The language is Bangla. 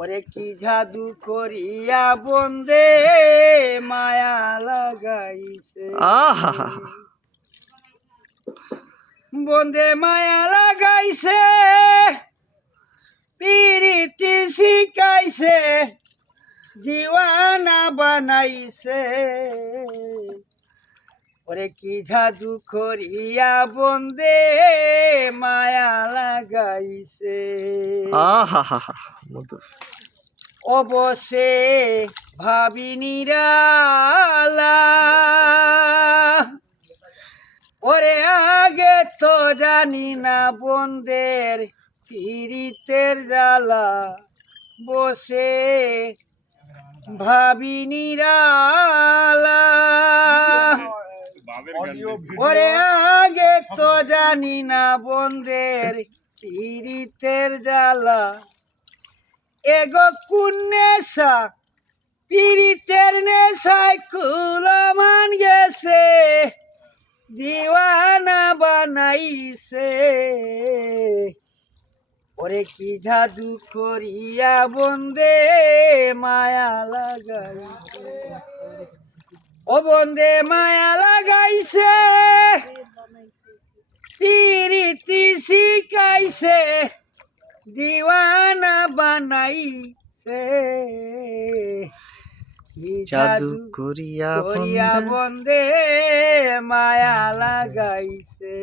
ওরে কি জাদু করিয়া বন্দে মায়া লাগাইছে, আহা বন্দে মায়া লাগাইছে, পিরিতি শিখাইছে, দিওয়ানা বানাইছে। ওরে কি জাদু করিয়া বন্দে মায়া লাগাইছে। আহা মধুর। অবশ্যে ভাবিনিরালা, ওরে আগে তো জানি না বন্দের পীড়িতের জ্বালা, বসে ভাবিনিরালা। ওরে আগে তো জানি না বন্দের পীড়িতের জ্বালা, এগো কোন নেশা পীড়িতের নেশায় কুলমান গেছে, দিওয়ানা বানাইছে। ওরে কি জাদু করিয়া বন্দে মায়া লাগাইছে, ও বন্দে মায়া লাগাইছে, পীড়িতি শিখাইছে, দিওয়ানা বানাইছে। জাদু করিয়া বন্দে মায়া লাগাইছে।